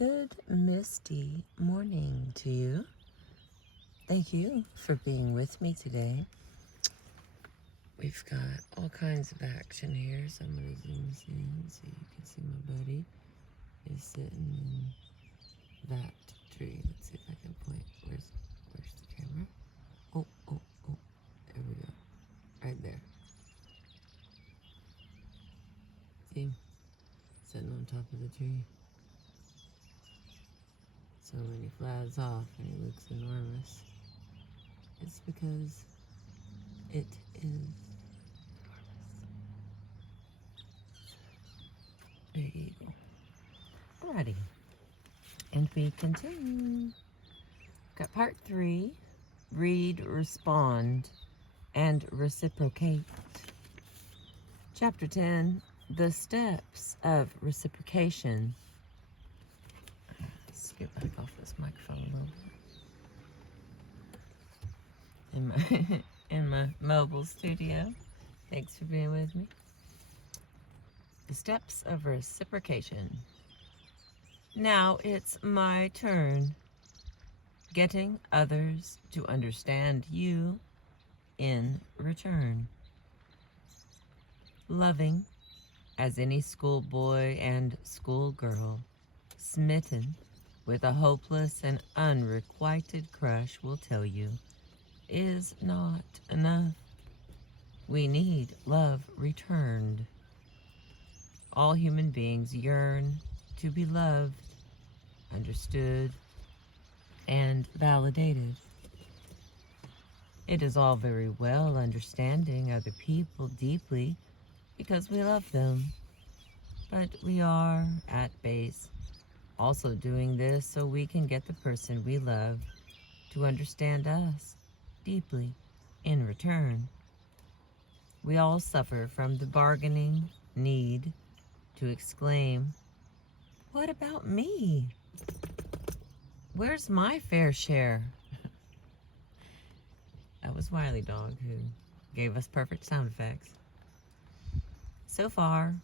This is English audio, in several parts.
Good misty morning to you. Thank you for being with me today. We've got all kinds of action here, so I'm going to zoom this in so you can see my buddy is sitting in that tree. Let's see if I can point. Where's the camera? Oh, there we go. Right there. See him? Sitting on top of the tree. So when he flies off and he looks enormous, it's because it is enormous. There you go. Alrighty. And we continue. Got part 3, read, respond, and reciprocate. Chapter 10, the steps of reciprocation. Let's get back off this microphone a little bit. In my mobile studio. Thanks for being with me. The steps of reciprocation. Now it's my turn. Getting others to understand you in return. Loving as any schoolboy and schoolgirl, smitten with a hopeless and unrequited crush will tell you, is not enough. We need love returned. All human beings yearn to be loved, understood, and validated. It is all very well understanding other people deeply because we love them, but we are, at base, also doing this so we can get the person we love to understand us deeply in return. We all suffer from the bargaining need to exclaim, "What about me? Where's my fair share?" That was Wiley Dog who gave us perfect sound effects. So far,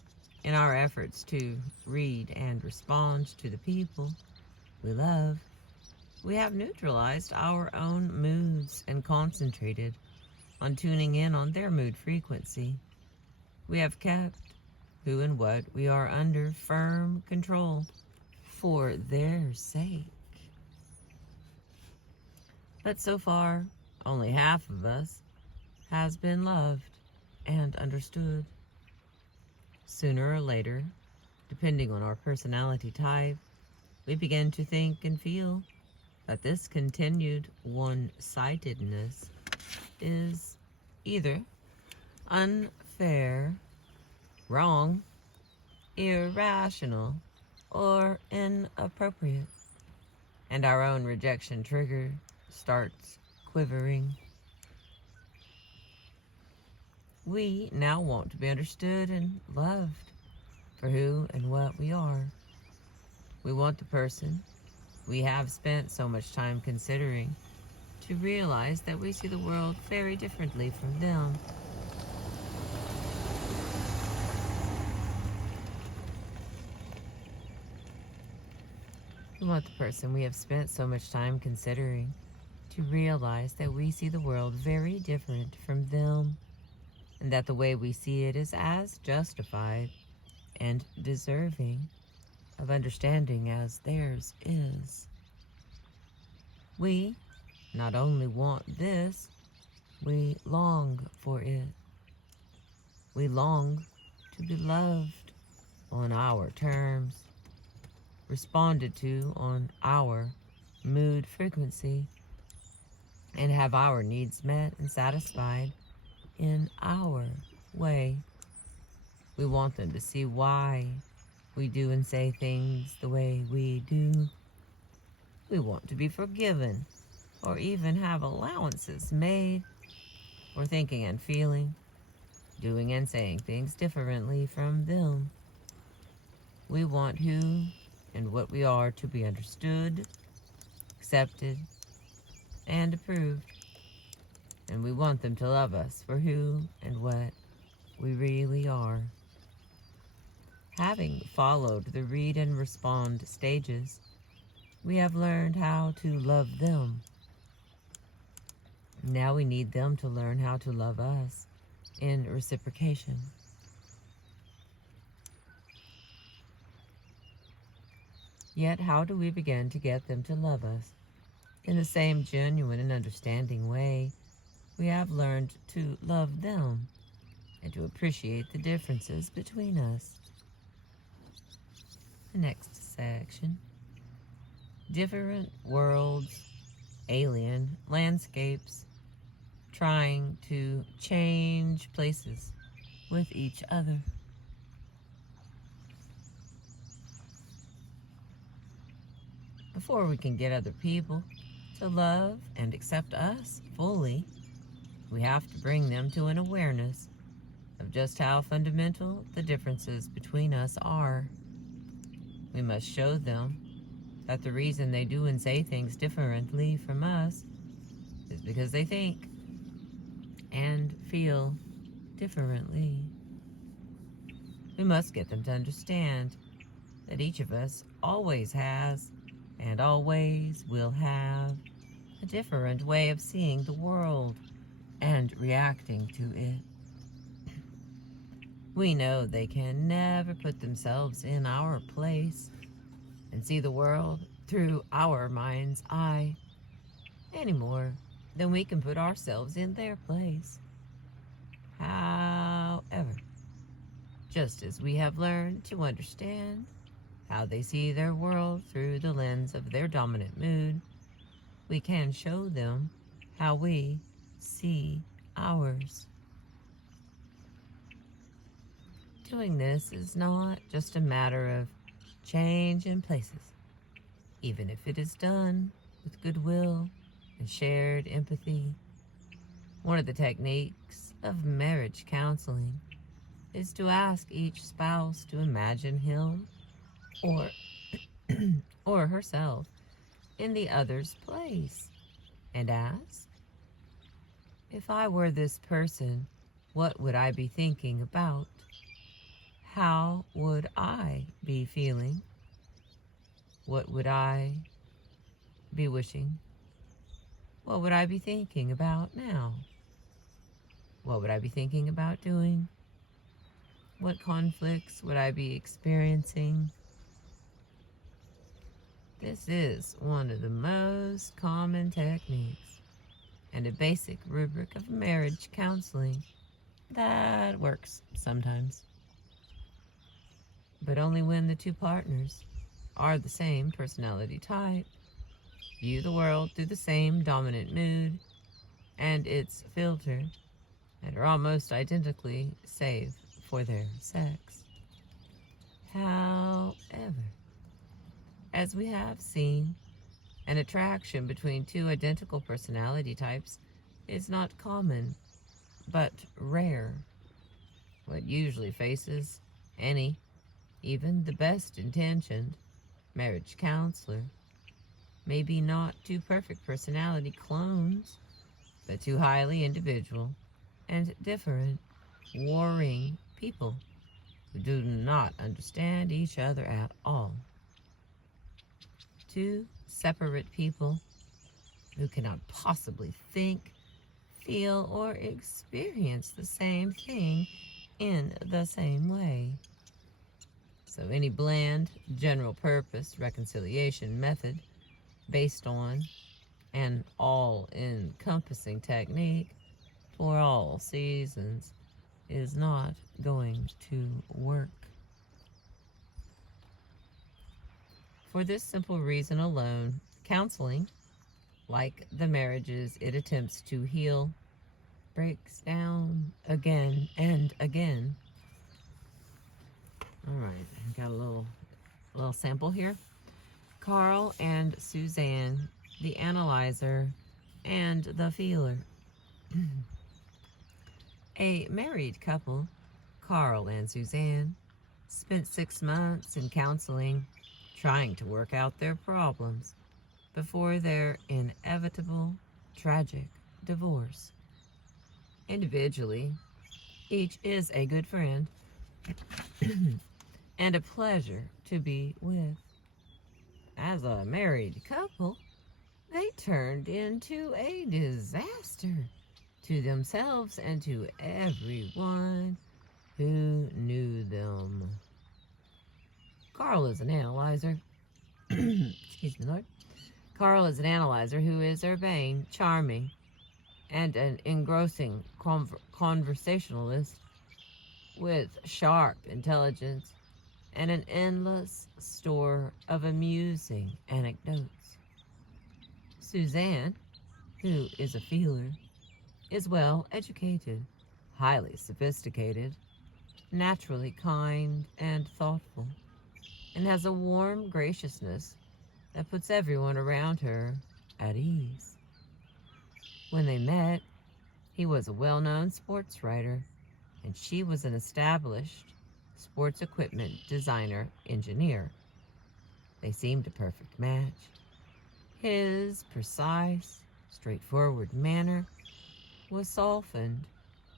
in our efforts to read and respond to the people we love, we have neutralized our own moods and concentrated on tuning in on their mood frequency. We have kept who and what we are under firm control for their sake. But so far, only half of us has been loved and understood. Sooner or later, depending on our personality type, we begin to think and feel that this continued one-sidedness is either unfair, wrong, irrational, or inappropriate, and our own rejection trigger starts quivering. We now want to be understood and loved for who and what we are. We want the person we have spent so much time considering to realize that we see the world very differently from them. We want the person we have spent so much time considering to realize that we see the world very different from them, and that the way we see it is as justified and deserving of understanding as theirs is. We not only want this, we long for it. We long to be loved on our terms, responded to on our mood frequency, and have our needs met and satisfied in our way. We want them to see why we do and say things the way we do. We want to be forgiven or even have allowances made for thinking and feeling, doing and saying things differently from them. We want who and what we are to be understood, accepted, and approved. And we want them to love us for who and what we really are. Having followed the read and respond stages We have learned how to love them. Now we need them to learn how to love us in reciprocation. Yet, how do we begin to get them to love us in the same genuine and understanding way we have learned to love them and to appreciate the differences between us? The next section: different worlds, alien landscapes, trying to change places with each other. Before we can get other people to love and accept us fully, we have to bring them to an awareness of just how fundamental the differences between us are. We must show them that the reason they do and say things differently from us is because they think and feel differently. We must get them to understand that each of us always has and always will have a different way of seeing the world and reacting to it. We know they can never put themselves in our place and see the world through our mind's eye any more than we can put ourselves in their place. However, just as we have learned to understand how they see their world through the lens of their dominant mood, we can show them how we see ours. Doing this is not just a matter of change in places, even if it is done with goodwill and shared empathy. One of the techniques of marriage counseling is to ask each spouse to imagine him or or herself in the other's place and ask, if I were this person, what would I be thinking about? How would I be feeling? What would I be wishing? What would I be thinking about now? What would I be thinking about doing? What conflicts would I be experiencing? This is one of the most common techniques and a basic rubric of marriage counseling that works sometimes, but only when the two partners are the same personality type, view the world through the same dominant mood and its filter, and are almost identically save for their sex. However, as we have seen, an attraction between two identical personality types is not common, but rare. What usually faces any, even the best intentioned, marriage counselor may be not two perfect personality clones, but two highly individual and different, warring people who do not understand each other at all. Two separate people who cannot possibly think, feel, or experience the same thing in the same way. So any bland, general-purpose reconciliation method based on an all-encompassing technique for all seasons is not going to work. For this simple reason alone, counseling, like the marriages it attempts to heal, breaks down again and again. All right, I got a little sample here. Carl and Suzanne, the analyzer and the feeler. A married couple, Carl and Suzanne, spent 6 months in counseling, trying to work out their problems before their inevitable, tragic divorce. Individually, each is a good friend and a pleasure to be with. As a married couple, they turned into a disaster to themselves and to everyone who knew them. Carl is an analyzer. Excuse me, Lord. Carl is an analyzer who is urbane, charming, and an engrossing conversationalist with sharp intelligence and an endless store of amusing anecdotes. Suzanne, who is a feeler, is well educated, highly sophisticated, naturally kind and thoughtful, and has a warm graciousness that puts everyone around her at ease. When they met, he was a well known sports writer, and she was an established sports equipment designer engineer. They seemed a perfect match. His precise, straightforward manner was softened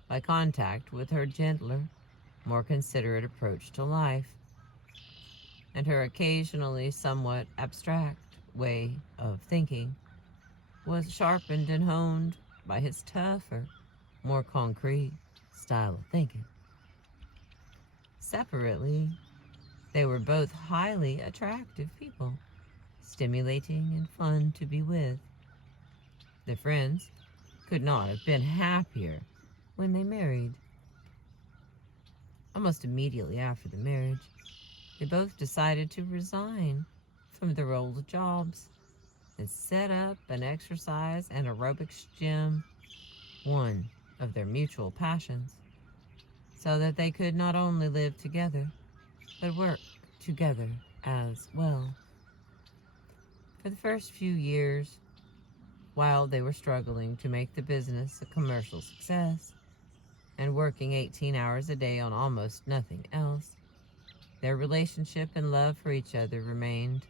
by contact with her gentler, more considerate approach to life, and her occasionally somewhat abstract way of thinking was sharpened and honed by his tougher, more concrete style of thinking. Separately, they were both highly attractive people, stimulating and fun to be with. Their friends could not have been happier when they married. Almost immediately after the marriage, they both decided to resign from their old jobs and set up an exercise and aerobics gym, one of their mutual passions, so that they could not only live together, but work together as well. For the first few years, while they were struggling to make the business a commercial success and working 18 hours a day on almost nothing else, their relationship and love for each other remained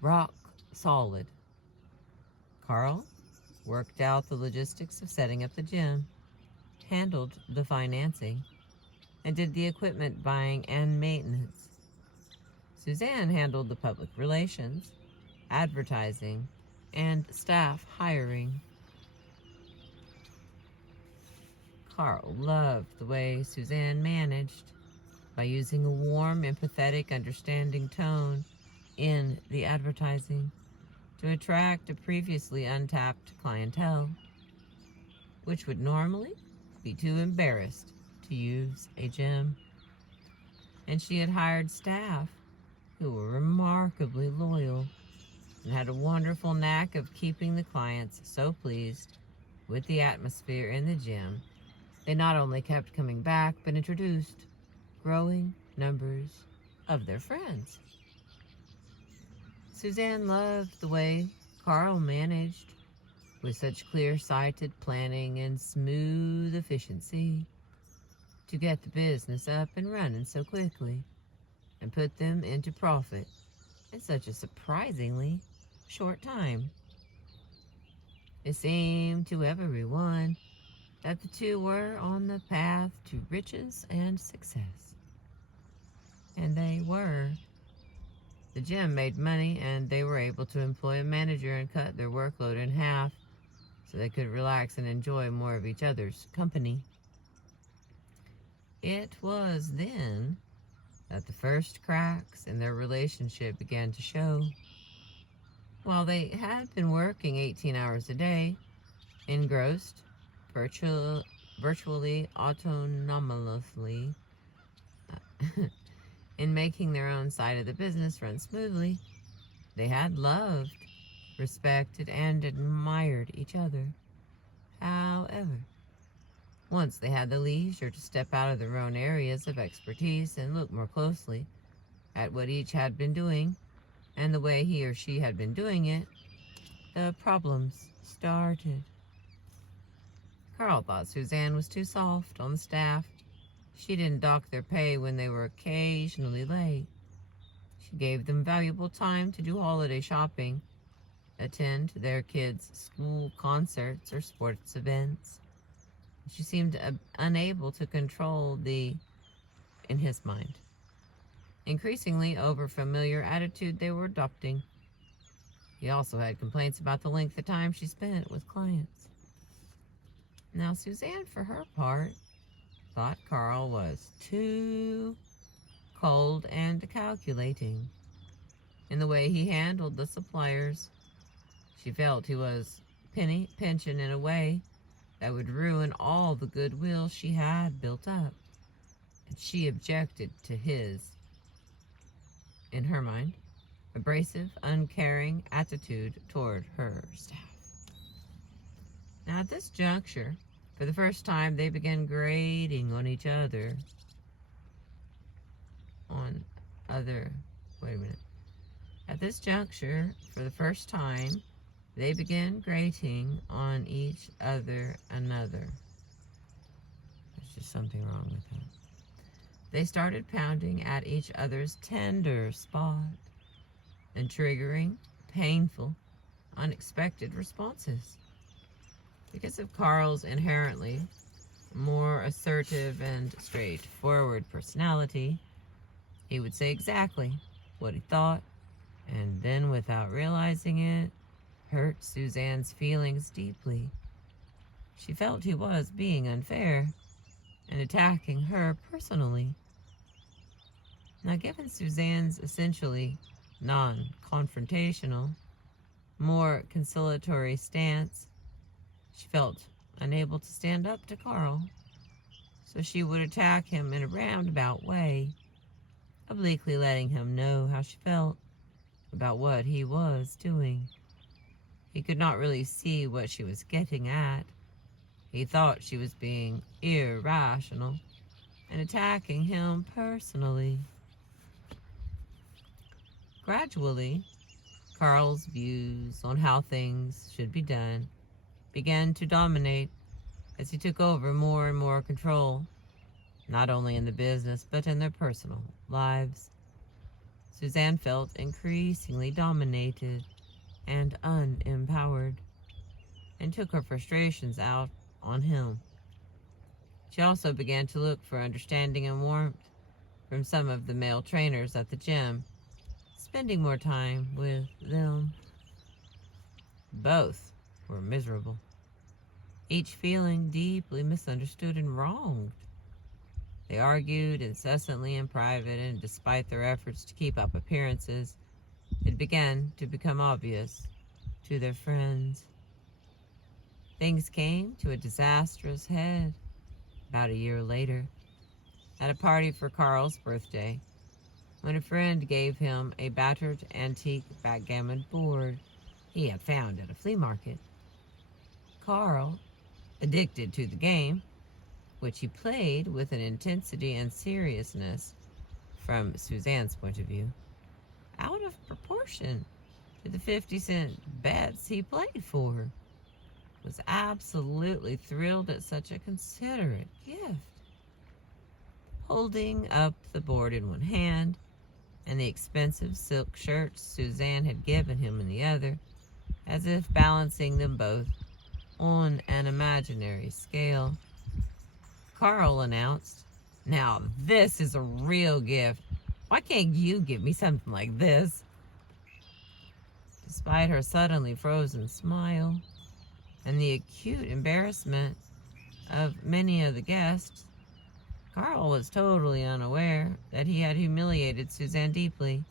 rock solid. Carl worked out the logistics of setting up the gym, handled the financing, and did the equipment buying and maintenance. Suzanne handled the public relations, advertising, and staff hiring. Carl loved the way Suzanne managed by using a warm, empathetic, understanding tone in the advertising to attract a previously untapped clientele, which would normally be too embarrassed to use a gym. And she had hired staff who were remarkably loyal and had a wonderful knack of keeping the clients so pleased with the atmosphere in the gym. They not only kept coming back, but introduced growing numbers of their friends. Suzanne loved the way Carl managed with such clear-sighted planning and smooth efficiency to get the business up and running so quickly and put them into profit in such a surprisingly short time. It seemed to everyone that the two were on the path to riches and success. And they were. The gym made money, and they were able to employ a manager and cut their workload in half so they could relax and enjoy more of each other's company. It was then that the first cracks in their relationship began to show. While they had been working 18 hours a day, engrossed, virtually autonomously in making their own side of the business run smoothly, they had loved, respected, and admired each other. However, once they had the leisure to step out of their own areas of expertise and look more closely at what each had been doing and the way he or she had been doing it, the problems started. Carl thought Suzanne was too soft on the staff. She didn't dock their pay when they were occasionally late. She gave them valuable time to do holiday shopping, attend their kids' school concerts or sports events. She seemed unable to control in his mind, increasingly over-familiar attitude they were adopting. He also had complaints about the length of time she spent with clients. Now, Suzanne, for her part, thought Carl was too cold and calculating in the way he handled the suppliers. She felt he was penny pinching in a way that would ruin all the goodwill she had built up, and she objected to his, in her mind, abrasive, uncaring attitude toward her staff. Now, at this juncture, for the first time, they began grating on each other. Wait a minute. At this juncture, for the first time, they began grating on each other another. There's just something wrong with that. They started pounding at each other's tender spot and triggering painful, unexpected responses. Because of Carl's inherently more assertive and straightforward personality, he would say exactly what he thought, and then, without realizing it, hurt Suzanne's feelings deeply. She felt he was being unfair and attacking her personally. Now, given Suzanne's essentially non-confrontational, more conciliatory stance, she felt unable to stand up to Carl, so she would attack him in a roundabout way, obliquely letting him know how she felt about what he was doing. He could not really see what she was getting at. He thought she was being irrational and attacking him personally. Gradually, Carl's views on how things should be done began to dominate as he took over more and more control, not only in the business but in their personal lives. Suzanne felt increasingly dominated and unempowered, and took her frustrations out on him. She also began to look for understanding and warmth from some of the male trainers at the gym, spending more time with them. Both were miserable, each feeling deeply misunderstood and wronged. They argued incessantly in private, and despite their efforts to keep up appearances, it began to become obvious to their friends. Things came to a disastrous head about a year later, at a party for Carl's birthday, when a friend gave him a battered antique backgammon board he had found at a flea market. Carl, addicted to the game, which he played with an intensity and seriousness, from Suzanne's point of view, out of proportion to the 50-cent bets he played for, was absolutely thrilled at such a considerate gift. Holding up the board in one hand and the expensive silk shirts Suzanne had given him in the other, as if balancing them both on an imaginary scale, Carl announced, "Now this is a real gift. Why can't you give me something like this?" Despite her suddenly frozen smile and the acute embarrassment of many of the guests, Carl was totally unaware that he had humiliated Suzanne deeply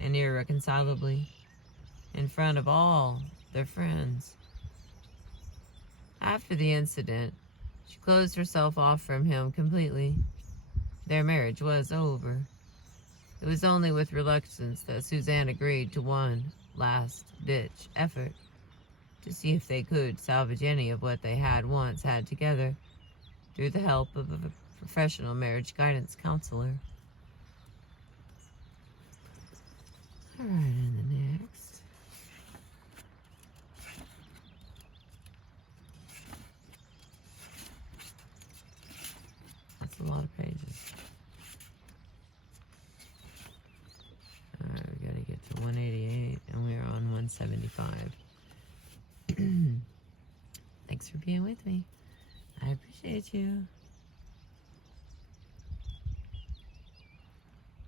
and irreconcilably in front of all their friends. After the incident, she closed herself off from him completely. Their marriage was over. It was only with reluctance that Suzanne agreed to one last-ditch effort to see if they could salvage any of what they had once had together through the help of a professional marriage guidance counselor. All right, and the next. That's a lot of pages. All right, we got to get to 188, and we're on 175. Thanks for being with me. I appreciate you.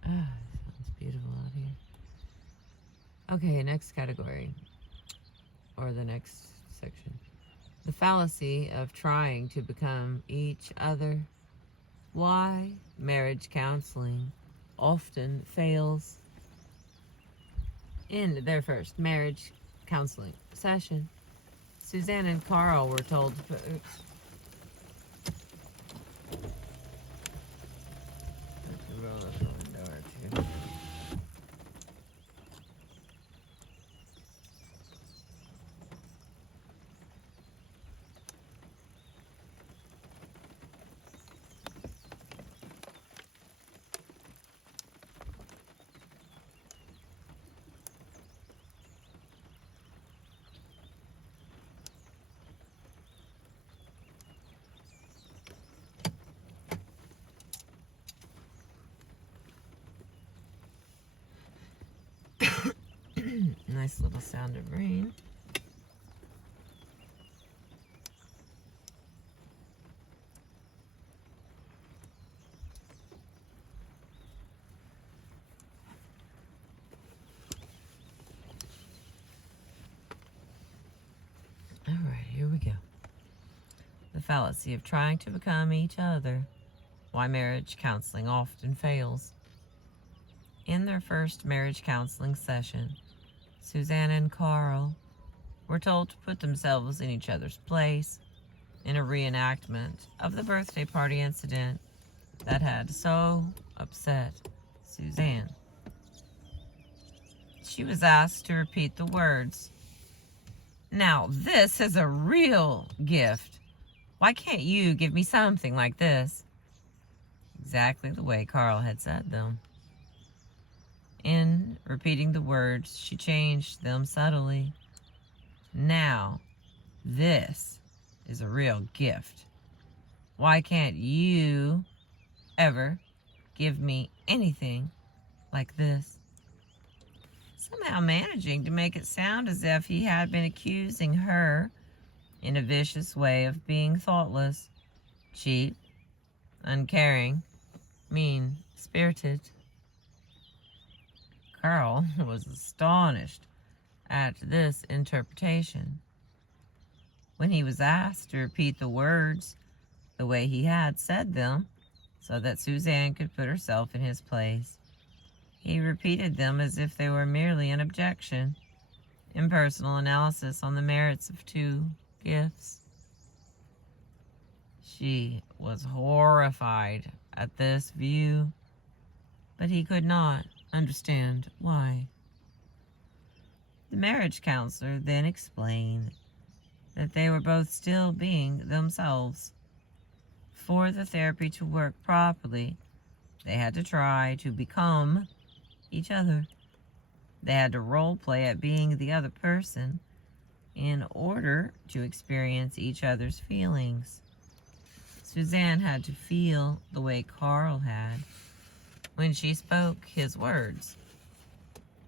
Ah, it sounds beautiful out here. Okay, next category, or the next section. The fallacy of trying to become each other. Why marriage counseling often fails. In their first marriage counseling session, Suzanne and Carl were told to put, oops, have to roll up the window or two. Nice little sound of rain. All right, here we go. The fallacy of trying to become each other. Why marriage counseling often fails. In their first marriage counseling session, Suzanne and Carl were told to put themselves in each other's place in a reenactment of the birthday party incident that had so upset Suzanne. She was asked to repeat the words, "Now this is a real gift. Why can't you give me something like this?" Exactly the way Carl had said them. In repeating the words, she changed them subtly. "Now, this is a real gift. Why can't you ever give me anything like this?" Somehow managing to make it sound as if he had been accusing her in a vicious way of being thoughtless, cheap, uncaring, mean-spirited. Carl was astonished at this interpretation. When he was asked to repeat the words the way he had said them, so that Suzanne could put herself in his place, he repeated them as if they were merely an objection, impersonal analysis on the merits of two gifts. She was horrified at this view, but he could not understand why. The marriage counselor then explained that they were both still being themselves. For the therapy to work properly, they had to try to become each other. They had to role play at being the other person in order to experience each other's feelings. Suzanne had to feel the way Carl had when she spoke his words,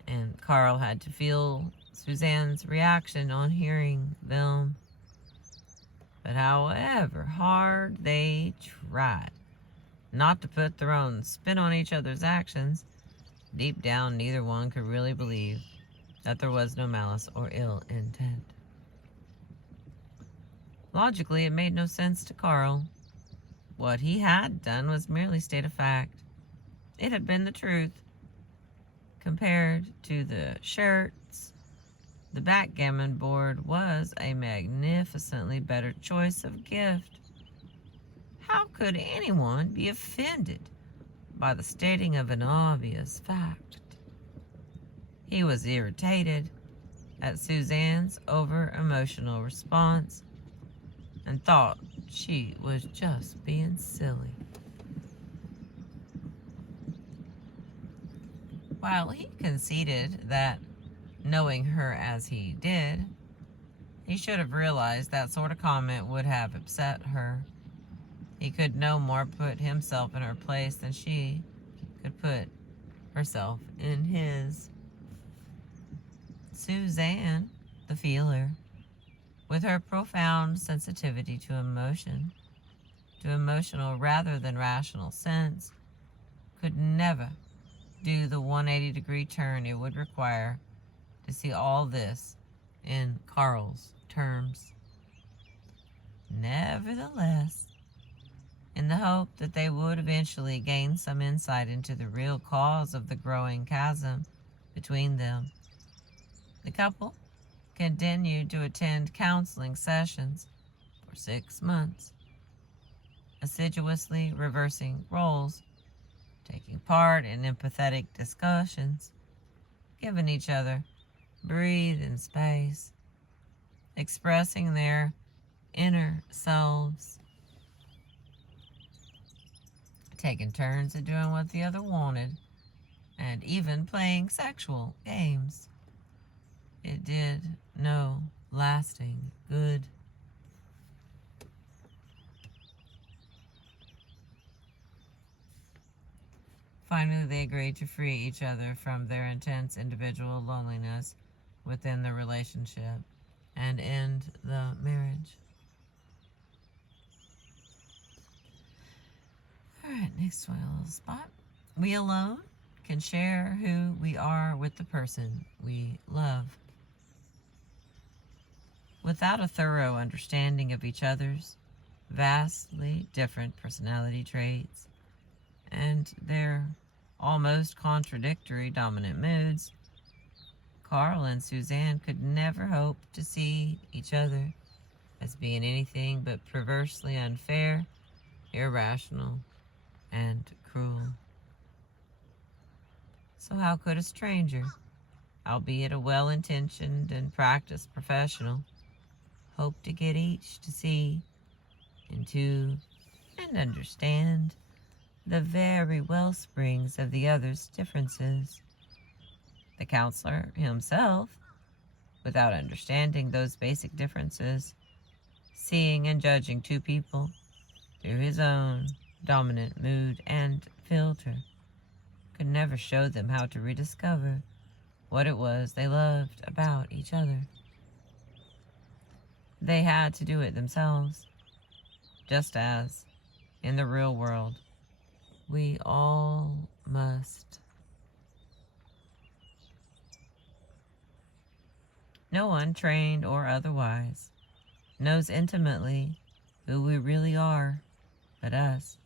and Carl had to feel Suzanne's reaction on hearing them. But however hard they tried not to put their own spin on each other's actions, deep down neither one could really believe that there was no malice or ill intent. Logically, it made no sense to Carl. What he had done was merely state a fact. It had been the truth. Compared to the shirts, the backgammon board was a magnificently better choice of gift. How could anyone be offended by the stating of an obvious fact? He was irritated at Suzanne's over-emotional response and thought she was just being silly. While he conceded that, knowing her as he did, he should have realized that sort of comment would have upset her. He could no more put himself in her place than she could put herself in his. Suzanne, the feeler, with her profound sensitivity to emotion, to emotional rather than rational sense, could never do the 180-degree turn it would require to see all this in Carl's terms. Nevertheless, in the hope that they would eventually gain some insight into the real cause of the growing chasm between them, the couple continued to attend counseling sessions for 6 months, assiduously reversing roles, taking part in empathetic discussions, giving each other breathing space, expressing their inner selves, taking turns at doing what the other wanted, and even playing sexual games. It did no lasting good. Finally, they agreed to free each other from their intense individual loneliness within the relationship and end the marriage. Alright, next little spot. We alone can share who we are with the person we love. Without a thorough understanding of each other's vastly different personality traits and their almost contradictory dominant moods, Carl and Suzanne could never hope to see each other as being anything but perversely unfair, irrational, and cruel. So how could a stranger, albeit a well-intentioned and practiced professional, hope to get each to see into and understand the very wellsprings of the other's differences? The counselor himself, without understanding those basic differences, seeing and judging two people through his own dominant mood and filter, could never show them how to rediscover what it was they loved about each other. They had to do it themselves, just as, in the real world, we all must. No one, trained or otherwise, knows intimately who we really are but us.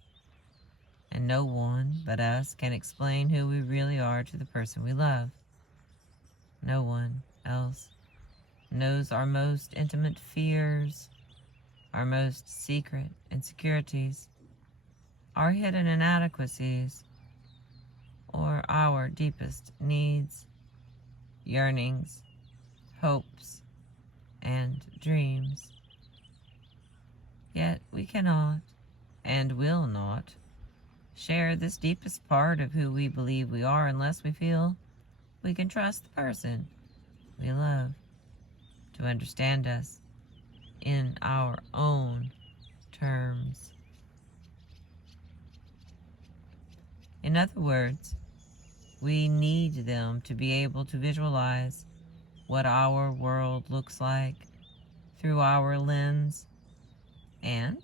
And no one but us can explain who we really are to the person we love. No one else knows our most intimate fears, our most secret insecurities, our hidden inadequacies, or our deepest needs, yearnings, hopes, and dreams. Yet we cannot, and will not, share this deepest part of who we believe we are unless we feel we can trust the person we love to understand us in our own terms. In other words, we need them to be able to visualize what our world looks like through our lens, and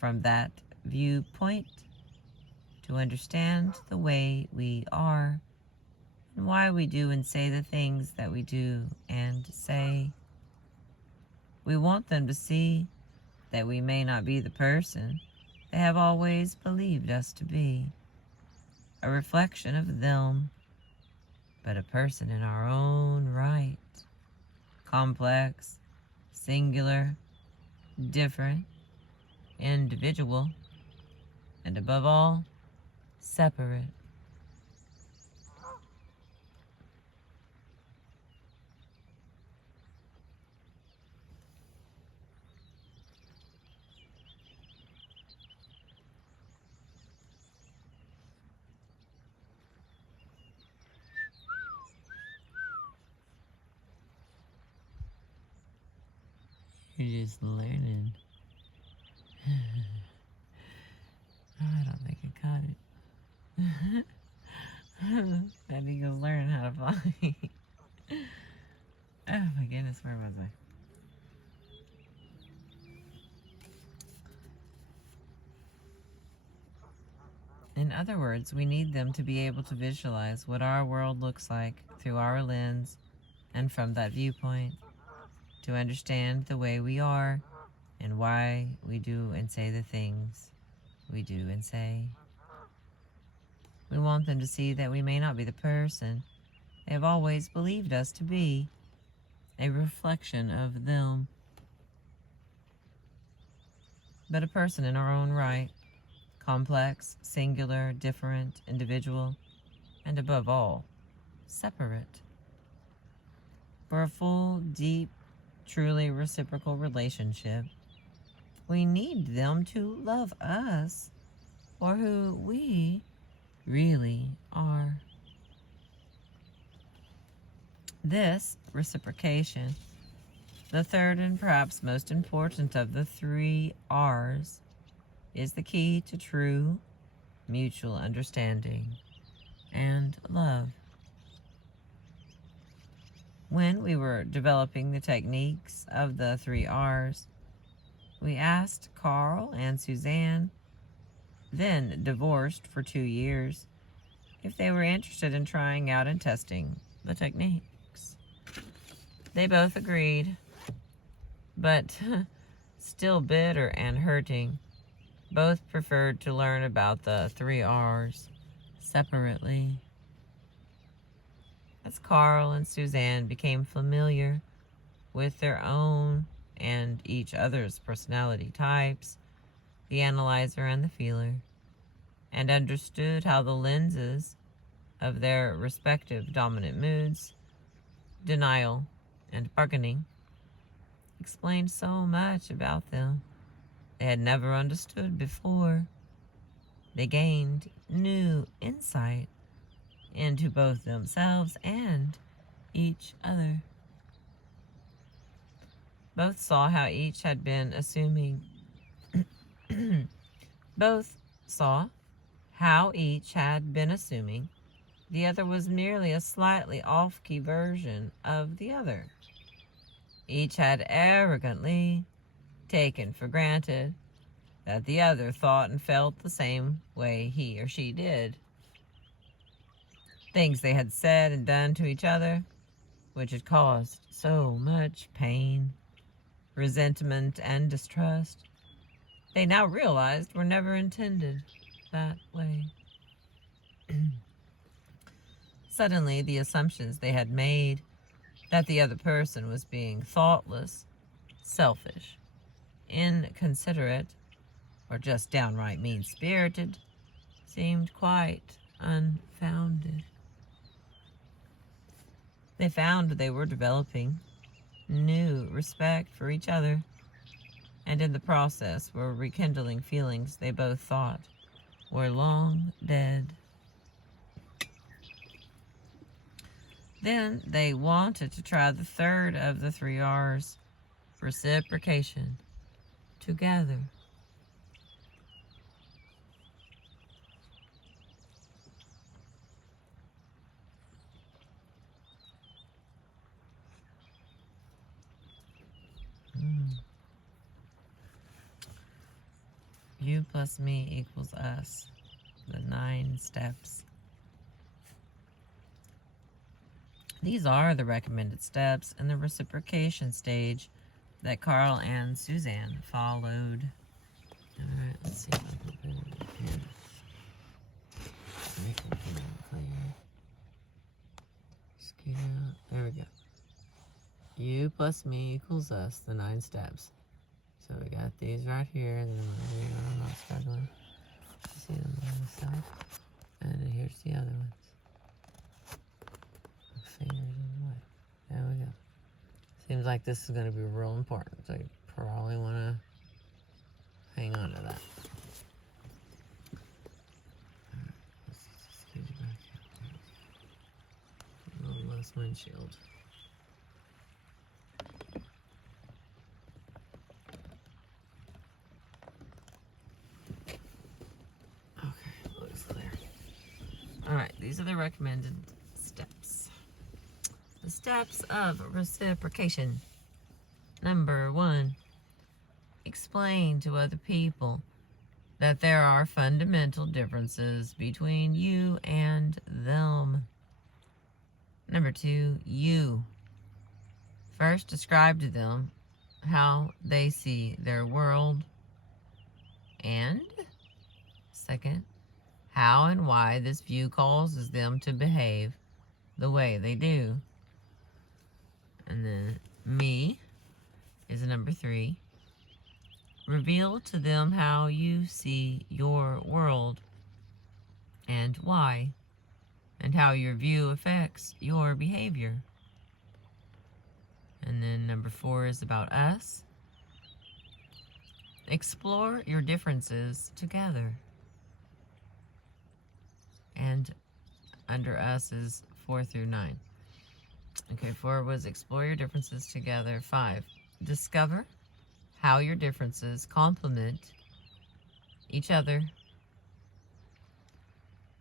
from that viewpoint, to understand the way we are and why we do and say the things that we do and say. We want them to see that we may not be the person they have always believed us to be, a reflection of them, but a person in our own right, complex, singular, different, individual, and above all, separate. You're just learning. I don't think I caught it. That eagle's learning how to fly. Oh my goodness, where was I? In other words, we need them to be able to visualize what our world looks like through our lens And from that viewpoint, to understand the way we are and why we do and say the things we do and say. We want them to see that we may not be the person they have always believed us to be, a reflection of them, but a person in our own right, complex, singular, different, individual, and above all, separate. For a full, deep, truly reciprocal relationship, we need them to love us for who we really are. This reciprocation, the third and perhaps most important of the 3 R's, is the key to true mutual understanding and love. When we were developing the techniques of the 3 R's, we asked Carl and Suzanne, then divorced for 2 years, if they were interested in trying out and testing the techniques. They both agreed, but still bitter and hurting, both preferred to learn about the 3 R's separately. As Carl and Suzanne became familiar with their own and each other's personality types, the analyzer and the feeler, and understood how the lenses of their respective dominant moods, denial and bargaining, explained so much about them they had never understood before. They gained new insight into both themselves and each other. Both saw how each had been assuming both saw how each had been assuming the other was merely a slightly off-key version of the other. Each had arrogantly taken for granted that the other thought and felt the same way he or she did. Things they had said and done to each other, which had caused so much pain, resentment, and distrust, they now realized were never intended that way. Suddenly, the assumptions they had made that the other person was being thoughtless, selfish, inconsiderate, or just downright mean-spirited seemed quite unfounded. They found they were developing new respect for each other, and in the process were rekindling feelings they both thought were long dead. Then they wanted to try the third of the 3 R's, reciprocation, together. You plus me equals us. The 9 steps. These are the recommended steps in the reciprocation stage that Carl and Suzanne followed. Alright, let's see if I can put it up here. Make it clear. Scoot out. There we go. You plus me equals us, the 9 steps. So we got these right here, and then I'm not struggling. See them on the side. And then here's the other ones. Fingers in the way. There we go. Seems like this is going to be real important, so you probably want to hang on to that. Alright, let's just get it back out. A little less windshield. Okay, looks clear. Alright, these are the recommended steps. The steps of reciprocation. Number 1, explain to other people that there are fundamental differences between you and them. Number 2, you First, describe to them how they see their world, and second, how and why this view causes them to behave the way they do. And then me is number 3. Reveal to them how you see your world and why, and how your view affects your behavior. And then number 4 is about us. Explore your differences together. And under us is 4 through 9. Okay, 4 was explore your differences together. 5, discover how your differences complement each other.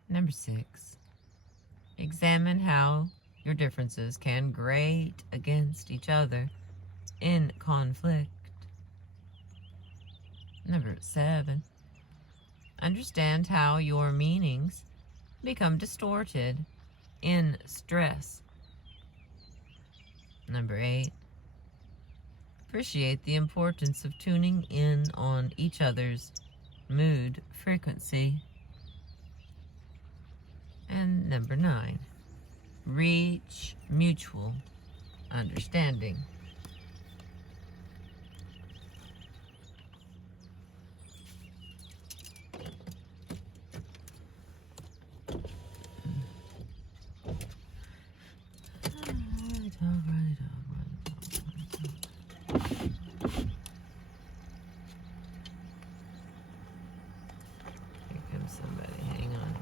Number 6, examine how your differences can grate against each other in conflict. Number 7, understand how your meanings become distorted in stress. Number 8, appreciate the importance of tuning in on each other's mood frequency. And number 9, reach mutual understanding. Here comes somebody, hang on.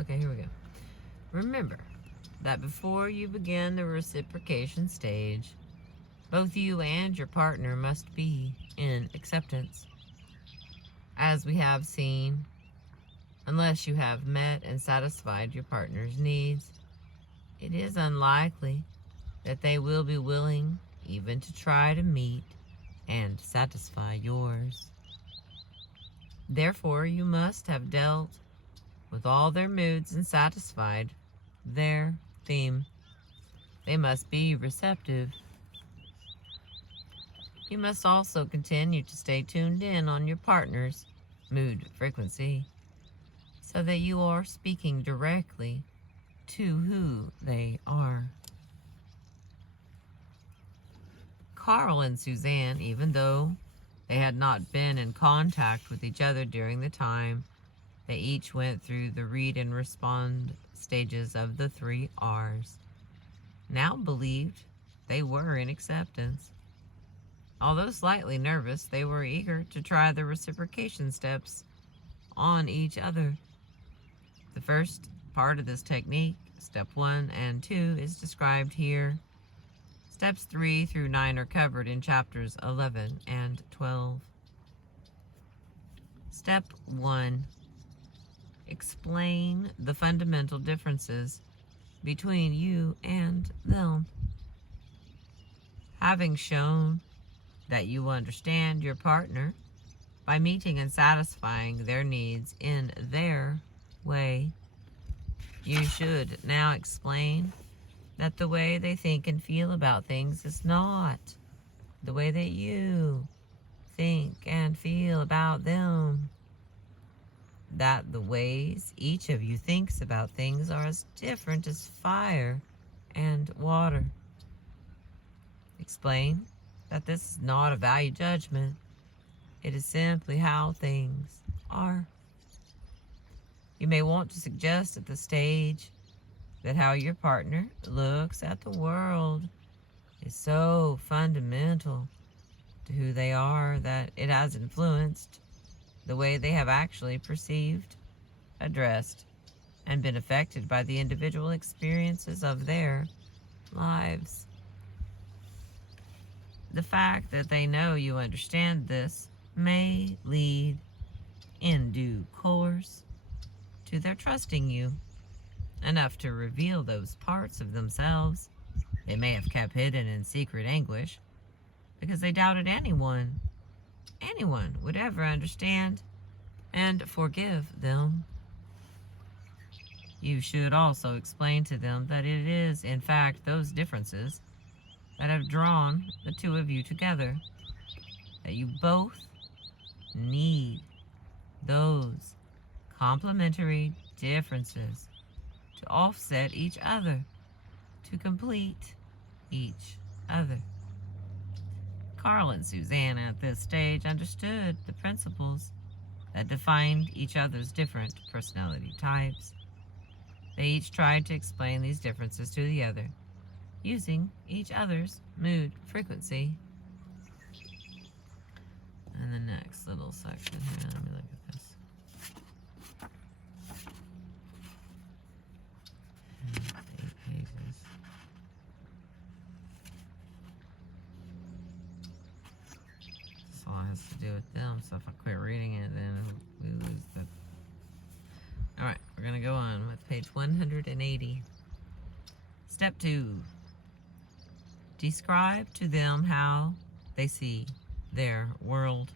Okay, here we go. Remember that before you begin the reciprocation stage, both you and your partner must be in acceptance. As we have seen, unless you have met and satisfied your partner's needs, it is unlikely that they will be willing even to try to meet and satisfy yours. Therefore, you must have dealt with all their moods and satisfied their theme. They must be receptive. You must also continue to stay tuned in on your partner's mood frequency so that you are speaking directly to who they are. Carl and Suzanne, even though they had not been in contact with each other during the time they each went through the read and respond stages of the 3 R's, now believed they were in acceptance. Although slightly nervous, they were eager to try the reciprocation steps on each other. The first part of this technique, step 1 and 2, is described here. Steps 3 through 9 are covered in chapters 11 and 12. Step 1. Explain the fundamental differences between you and them. Having shown that you understand your partner by meeting and satisfying their needs in their way, you should now explain that the way they think and feel about things is not the way that you think and feel about them. That the ways each of you thinks about things are as different as fire and water. Explain that this is not a value judgment. It is simply how things are. You may want to suggest at this stage that how your partner looks at the world is so fundamental to who they are that it has influenced the way they have actually perceived, addressed, and been affected by the individual experiences of their lives. The fact that they know you understand this may lead, in due course, to their trusting you enough to reveal those parts of themselves they may have kept hidden in secret anguish because they doubted anyone would ever understand and forgive them. You should also explain to them that it is, in fact, those differences that have drawn the two of you together, that you both need those complementary differences to offset each other, to complete each other. Carl and Susanna at this stage understood the principles that defined each other's different personality types. They each tried to explain these differences to the other, using each other's mood frequency. And the next little section here, let me look at this. 8 pages. This all has to do with them, so if I quit reading it, then we lose the... Alright, we're going to go on with page 180. Step 2. Describe to them how they see their world.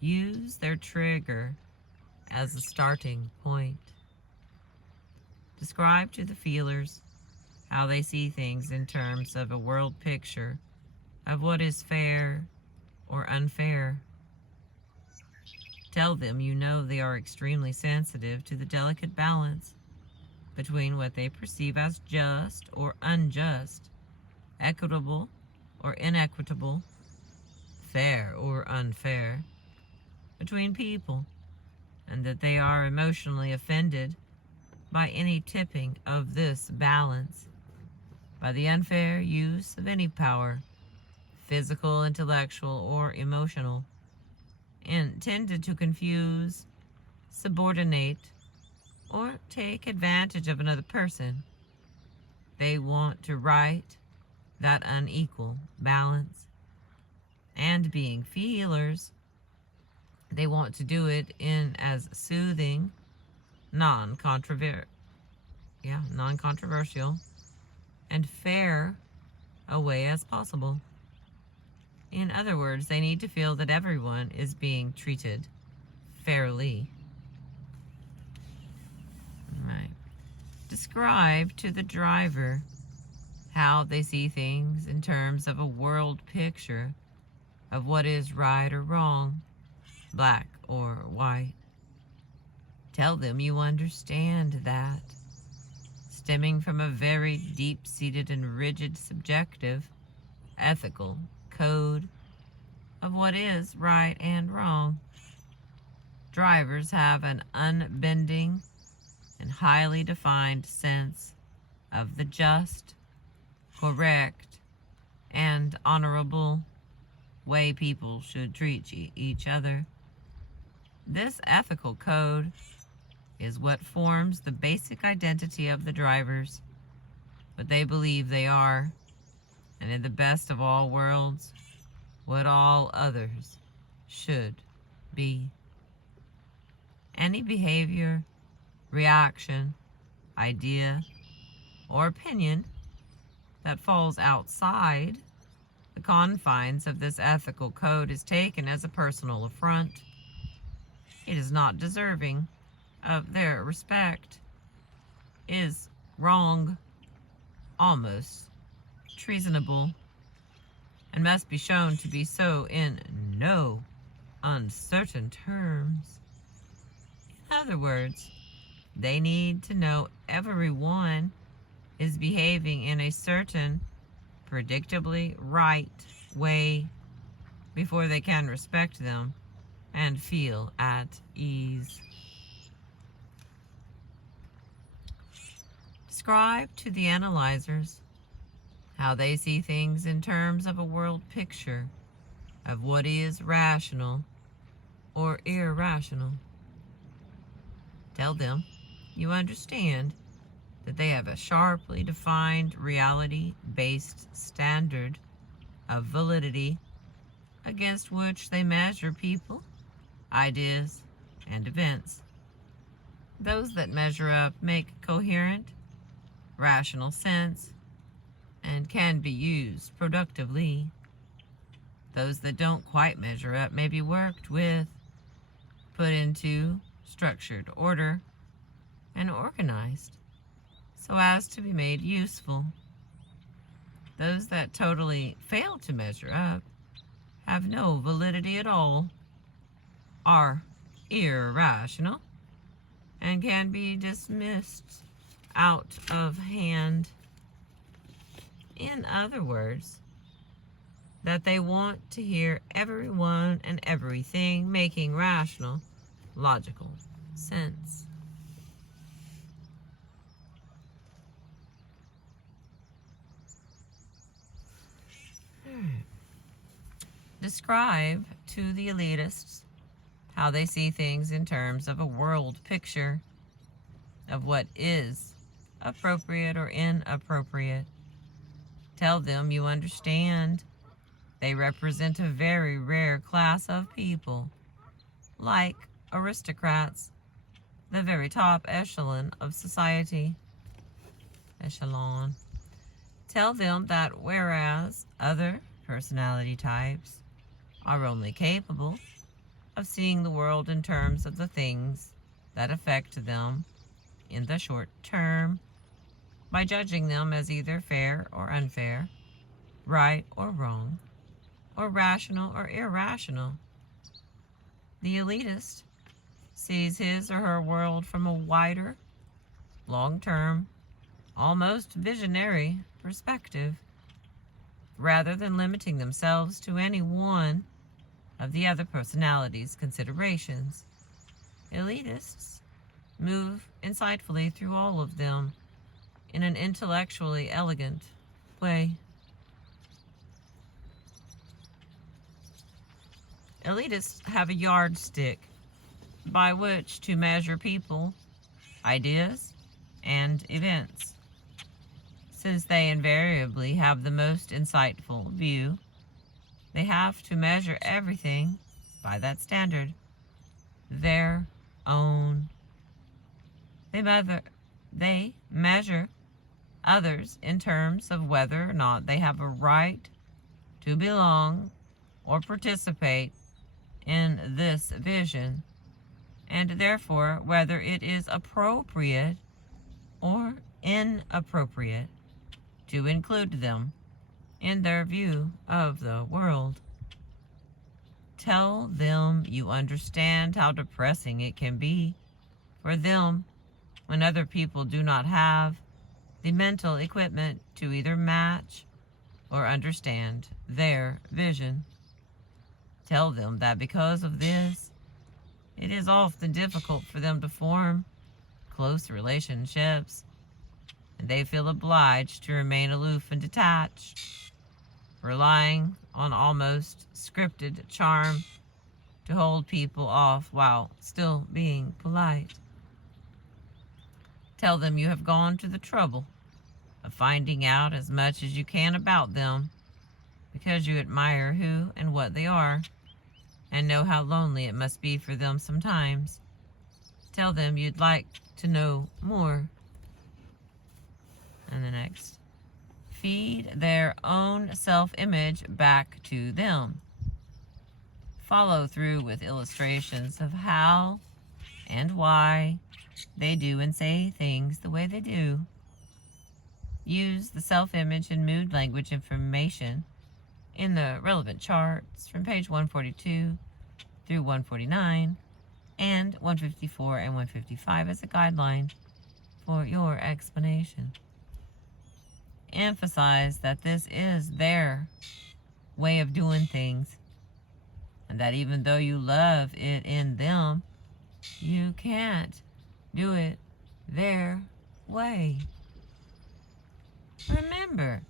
Use their trigger as a starting point. Describe to the feelers how they see things in terms of a world picture of what is fair or unfair. Tell them you know they are extremely sensitive to the delicate balance between what they perceive as just or unjust, equitable or inequitable, fair or unfair, between people, and that they are emotionally offended by any tipping of this balance, by the unfair use of any power, physical, intellectual, or emotional, intended to confuse, subordinate, or take advantage of another person. They want to right that unequal balance. And being feelers, they want to do it in as soothing, non-controversial, and fair a way as possible. In other words, they need to feel that everyone is being treated fairly. Right. Describe to the driver how they see things in terms of a world picture of what is right or wrong, black or white. Tell them you understand that, stemming from a very deep-seated and rigid subjective, ethical code of what is right and wrong. Drivers have an unbending and highly defined sense of the just, correct, and honorable way people should treat each other. This ethical code is what forms the basic identity of the drivers, what they believe they are, and in the best of all worlds, what all others should be. Any behavior, reaction, idea, or opinion that falls outside the confines of this ethical code is taken as a personal affront. It is not deserving of their respect, is wrong, almost treasonable, and must be shown to be so in no uncertain terms. In other words, they need to know everyone is behaving in a certain, predictably right way before they can respect them and feel at ease. Describe to the analyzers how they see things in terms of a world picture of what is rational or irrational. Tell them you understand that they have a sharply defined reality-based standard of validity against which they measure people, ideas, and events. Those that measure up make coherent, rational sense and can be used productively. Those that don't quite measure up may be worked with put into structured order and organized so as to be made useful. Those that totally fail to measure up, have no validity at all, are irrational, and can be dismissed out of hand. In other words, that they want to hear everyone and everything making rational, logical sense. Describe to the elitists how they see things in terms of a world picture of what is appropriate or inappropriate. Tell them you understand they represent a very rare class of people, like aristocrats, the very top echelon of society. Tell them that whereas other personality types are only capable of seeing the world in terms of the things that affect them in the short term, by judging them as either fair or unfair, right or wrong, or rational or irrational, the elitist sees his or her world from a wider, long-term, almost visionary perspective, rather than limiting themselves to any one of the other personalities' considerations. Elitists move insightfully through all of them in an intellectually elegant way. Elitists have a yardstick by which to measure people, ideas, and events. Since they invariably have the most insightful view, they have to measure everything by that standard, their own. They measure others in terms of whether or not they have a right to belong or participate in this vision, and therefore whether it is appropriate or inappropriate to include them in their view of the world. Tell them you understand how depressing it can be for them when other people do not have the mental equipment to either match or understand their vision. Tell them that because of this, it is often difficult for them to form close relationships, and they feel obliged to remain aloof and detached, relying on almost scripted charm to hold people off while still being polite. Tell them you have gone to the trouble of finding out as much as you can about them because you admire who and what they are and know how lonely it must be for them sometimes. Tell them you'd like to know more. And the next. Feed their own self-image back to them. Follow through with illustrations of how and why they do and say things the way they do. Use the self-image and mood language information in the relevant charts from page 142 through 149 and 154 and 155 as a guideline for your explanation. Emphasize that this is their way of doing things, and that even though you love it in them, you can't do it their way. Remember,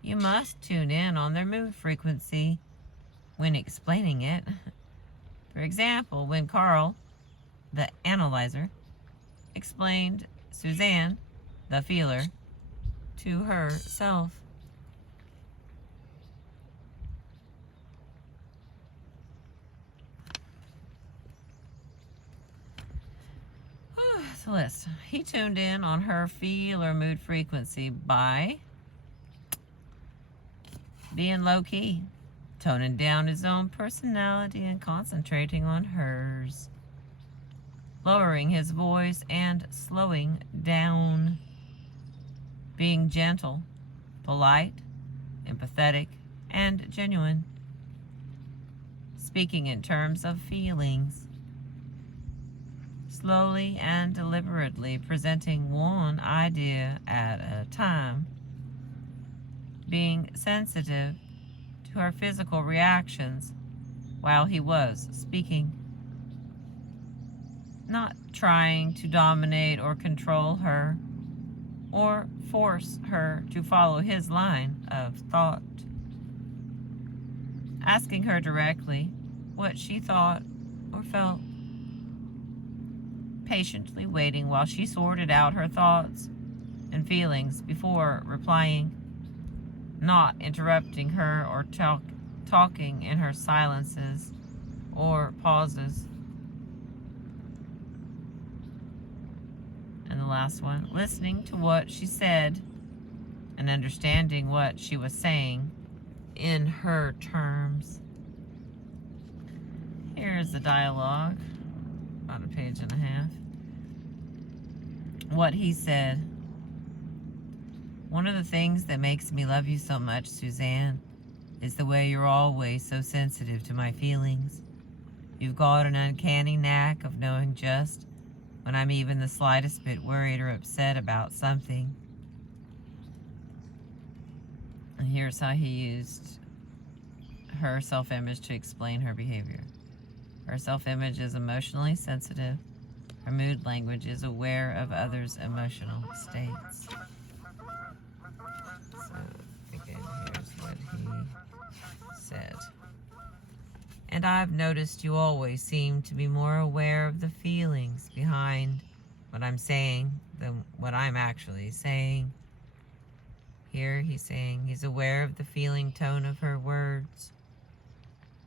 you must tune in on their mood frequency when explaining it. For example, when Carl, the analyzer, explained Suzanne, the feeler, to herself. Celeste, he tuned in on her feel or mood frequency by being low-key, toning down his own personality and concentrating on hers. lowering his voice and slowing down, being gentle, polite, empathetic, and genuine, speaking in terms of feelings, slowly and deliberately presenting one idea at a time, being sensitive to her physical reactions while he was speaking, not trying to dominate or control her or force her to follow his line of thought, asking her directly what she thought or felt, patiently waiting while she sorted out her thoughts and feelings before replying, not interrupting her or talking in her silences or pauses. And the last one, listening to what she said and understanding what she was saying in her terms. Here's the dialogue, about a page and a half. What he said. One of the things that makes me love you so much, Suzanne, is the way you're always so sensitive to my feelings. You've got an uncanny knack of knowing just when I'm even the slightest bit worried or upset about something. And here's how he used her self-image to explain her behavior. Her self-image is emotionally sensitive. Her mood language is aware of others' emotional states. So, again, here's what he said. And I've noticed you always seem to be more aware of the feelings behind what I'm saying than what I'm actually saying. Here he's saying he's aware of the feeling tone of her words.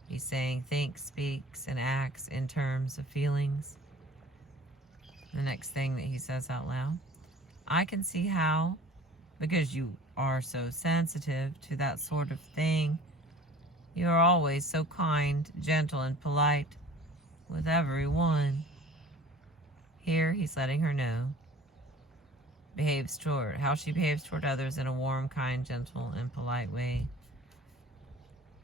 He's saying thinks, speaks, and acts in terms of feelings. The next thing that he says out loud, I can see how, because you are so sensitive to that sort of thing, you are always so kind, gentle, and polite with everyone. Here he's letting her know how she behaves toward others in a warm, kind, gentle, and polite way.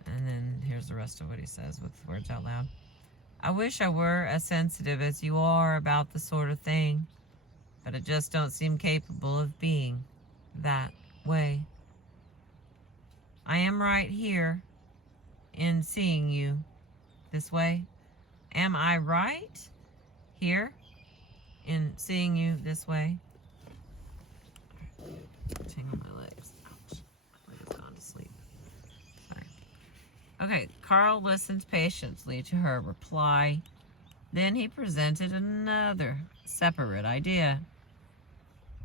And then here's the rest of what he says with words out loud. I wish I were as sensitive as you are about the sort of thing, but I just don't seem capable of being that way. I am right here in seeing you this way. Am I right here in seeing you this way? Tangle my legs. Ouch. My leg has gone to sleep. Sorry. Okay, Carl listened patiently to her reply. Then he presented another separate idea.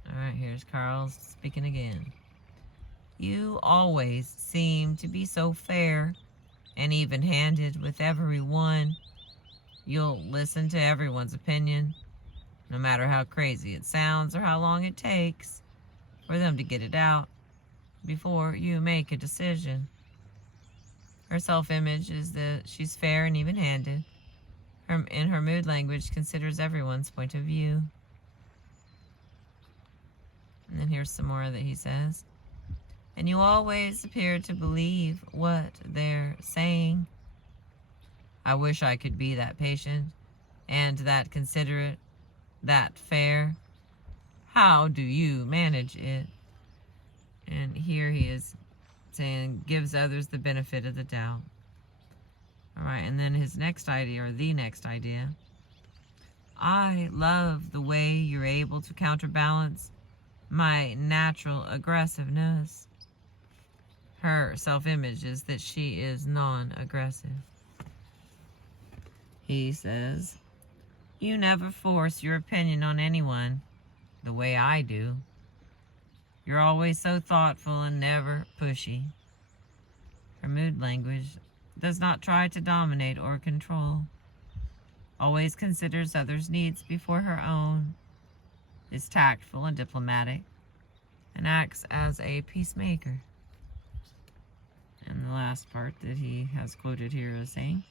All right, here's Carl speaking again. You always seem to be so fair and even-handed with everyone. You'll listen to everyone's opinion, no matter how crazy it sounds or how long it takes for them to get it out before you make a decision. Her self-image is that she's fair and even-handed. In her mood language, considers everyone's point of view. And then here's some more that he says. And you always appear to believe what they're saying. I wish I could be that patient and that considerate, that fair. How do you manage it? And here he is saying, gives others the benefit of the doubt. All right, and then his next idea, or the next idea. I love the way you're able to counterbalance my natural aggressiveness. Her self-image is that she is non-aggressive. He says, you never force your opinion on anyone the way I do. You're always so thoughtful and never pushy. Her mood language does not try to dominate or control. Always considers others' needs before her own. Is tactful and diplomatic. And acts as a peacemaker. And the last part that he has quoted here is saying,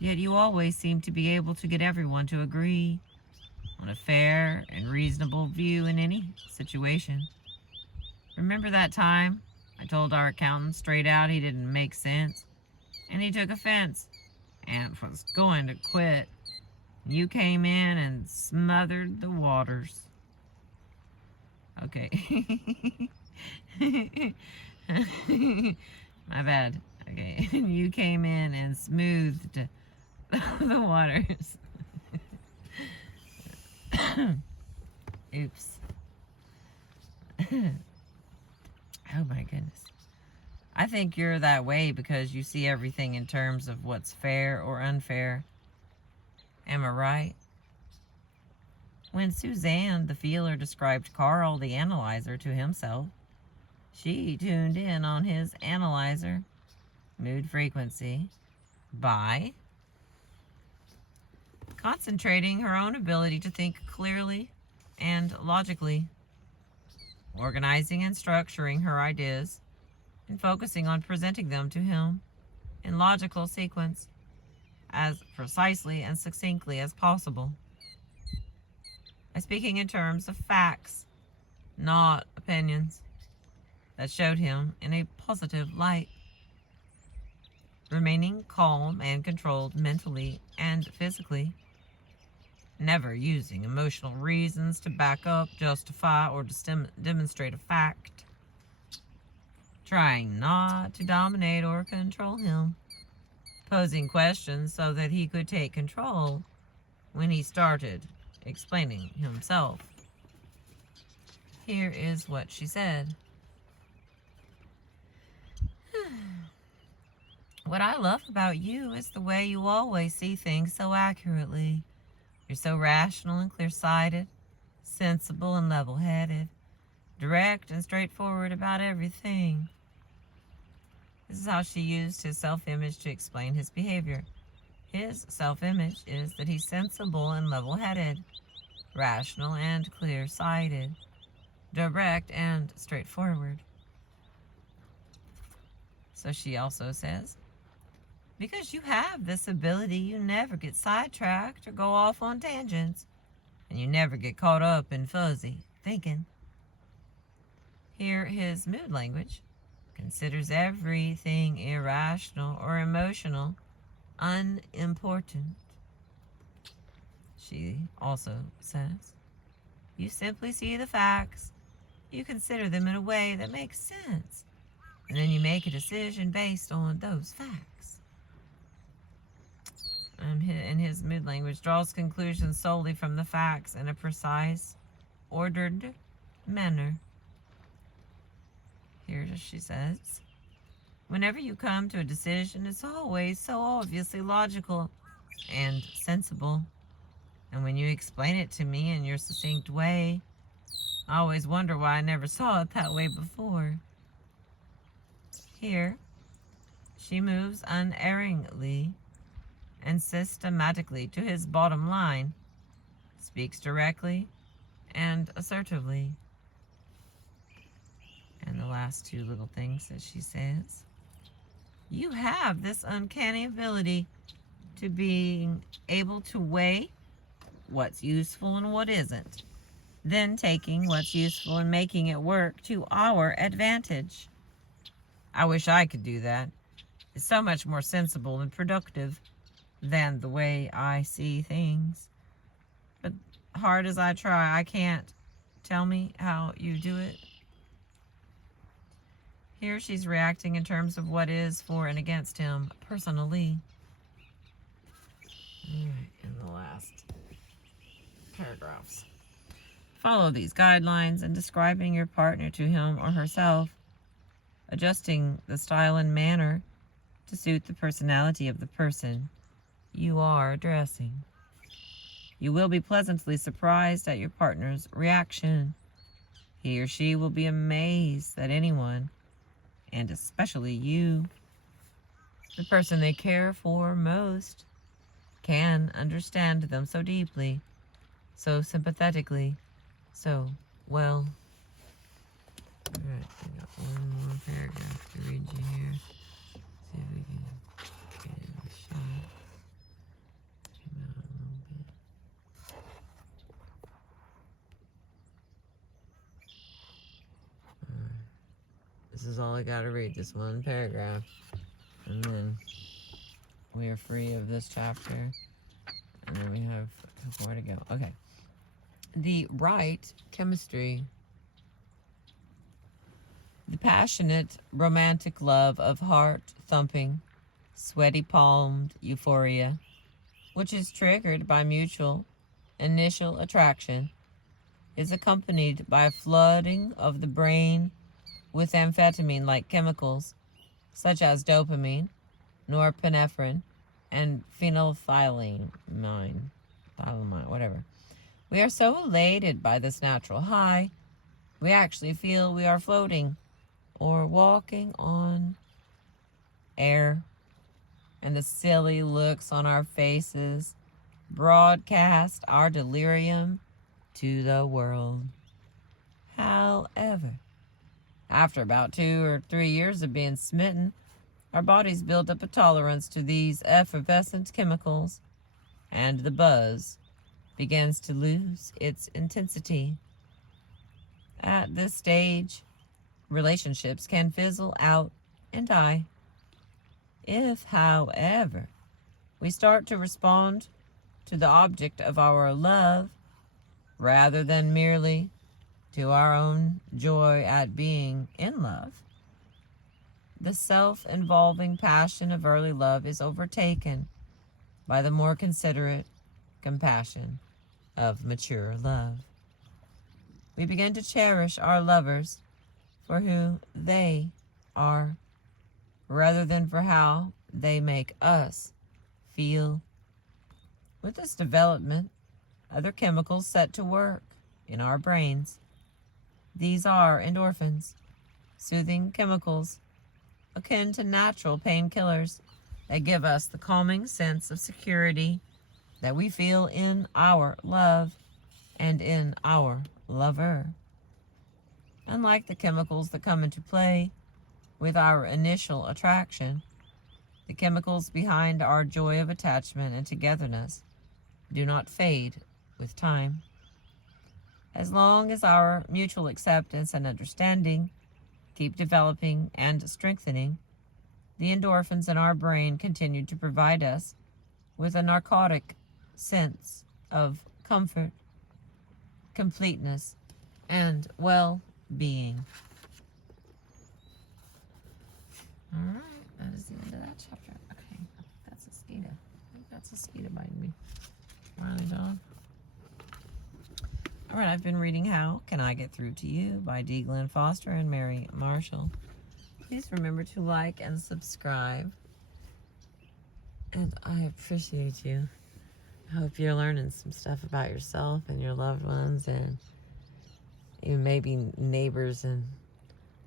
Yet you always seem to be able to get everyone to agree on a fair and reasonable view in any situation. Remember that time I told our accountant straight out he didn't make sense, and he took offense and was going to quit. You came in and smothered the waters. Okay. My bad. Okay. You came in and smoothed the waters. Oops. Oh my goodness. I think you're that way because you see everything in terms of what's fair or unfair. Am I right? When Suzanne, the feeler, described Carl, the analyzer, to himself, she tuned in on his analyzer mood frequency by concentrating her own ability to think clearly and logically, organizing and structuring her ideas, and focusing on presenting them to him in logical sequence as precisely and succinctly as possible. Speaking in terms of facts, not opinions, that showed him in a positive light. Remaining calm and controlled mentally and physically, never using emotional reasons to back up, justify, or demonstrate a fact. Trying not to dominate or control him. Posing questions so that he could take control when he started explaining himself. Here is what she said. What I love about you is the way you always see things so accurately. You're so rational and clear-sighted, sensible and level-headed, direct and straightforward about everything. This is how she used his self-image to explain his behavior. His self-image is that he's sensible and level-headed, rational and clear-sighted, direct and straightforward. So she also says, because you have this ability, you never get sidetracked or go off on tangents, and you never get caught up in fuzzy thinking. Here, his mood language considers everything irrational or emotional unimportant. She also says, you simply see the facts, you consider them in a way that makes sense, and then you make a decision based on those facts. In his mood language, draws conclusions solely from the facts in a precise, ordered manner. Here she says, whenever you come to a decision, it's always so obviously logical and sensible. And when you explain it to me in your succinct way, I always wonder why I never saw it that way before. Here, she moves unerringly and systematically to his bottom line, speaks directly and assertively. And the last two little things that she says, you have this uncanny ability to being able to weigh what's useful and what isn't, then taking what's useful and making it work to our advantage. I wish I could do that. It's so much more sensible and productive than the way I see things. But hard as I try, I can't. Tell me how you do it. Here she's reacting in terms of what is for and against him personally. Alright, in the last paragraphs. Follow these guidelines in describing your partner to him or herself, adjusting the style and manner to suit the personality of the person you are addressing. You will be pleasantly surprised at your partner's reaction. He or she will be amazed that anyone, and especially you, the person they care for most, can understand them so deeply, so sympathetically, so well. Alright, I got one more paragraph to read you here. See if we can get it in a shot. This is all I got to read, this one paragraph. And then we are free of this chapter. And then we have more to go. Okay. The right chemistry. The passionate, romantic love of heart-thumping, sweaty-palmed euphoria, which is triggered by mutual initial attraction, is accompanied by a flooding of the brain with amphetamine-like chemicals, such as dopamine, norepinephrine, and phenethylamine, whatever. We are so elated by this natural high, we actually feel we are floating or walking on air, and the silly looks on our faces broadcast our delirium to the world. However, after about 2 or 3 years of being smitten, our bodies build up a tolerance to these effervescent chemicals, and the buzz begins to lose its intensity. At this stage, relationships can fizzle out and die. If, however, we start to respond to the object of our love rather than merely to our own joy at being in love, the self-involving passion of early love is overtaken by the more considerate compassion of mature love. We begin to cherish our lovers for who they are, rather than for how they make us feel. With this development, other chemicals set to work in our brains. These are endorphins, soothing chemicals akin to natural painkillers that give us the calming sense of security that we feel in our love and in our lover. Unlike the chemicals that come into play with our initial attraction, the chemicals behind our joy of attachment and togetherness do not fade with time. As long as our mutual acceptance and understanding keep developing and strengthening, the endorphins in our brain continue to provide us with a narcotic sense of comfort, completeness, and well-being. All right, that is the end of that chapter. Okay, that's a mosquito. I think that's a mosquito biting me. Smiley dog. All right, I've been reading How Can I Get Through to You by D. Glenn Foster and Mary Marshall. Please remember to like and subscribe. And I appreciate you. I hope you're learning some stuff about yourself and your loved ones and even maybe neighbors and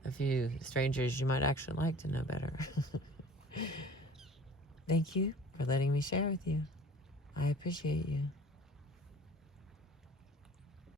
a few strangers you might actually like to know better. Thank you for letting me share with you. I appreciate you.